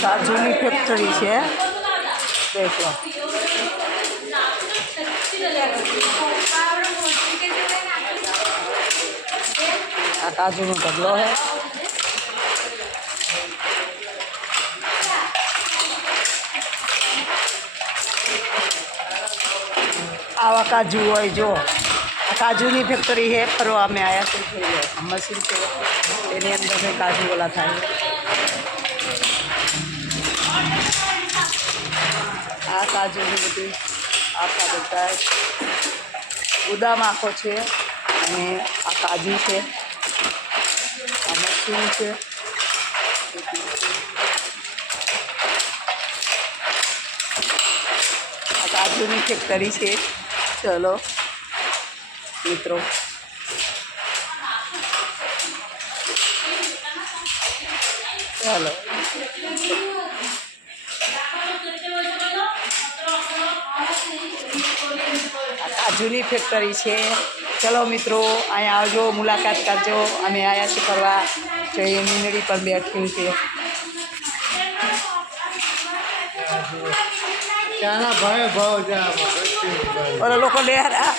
કાજુની factory છે દેખો આ કાજુનો ઢગલો છે આવા કાજુ હોય જો આ કાજુની ફેક્ટરી છે ફરવા અમે આવ્યા છીએ મશીન છે એની અંદર કાજુ ઓલા થાય આ કાજુની બધી આખા બધા ગુદામ આખો છે અને આ કાજુ છે આ મશીન છે આ કાજુની ફેક્ટરી છે ચલો મિત્રો ચાલો કાજુની ફેક્ટરી છે ચલો મિત્રો અહીંયા આવજો મુલાકાત કરજો અમે આવ્યા છીએ ફરવા જો એ મીનડી પર બેઠ્યું છે ત્યાંના ભાવ ઓલા લોકો લેરા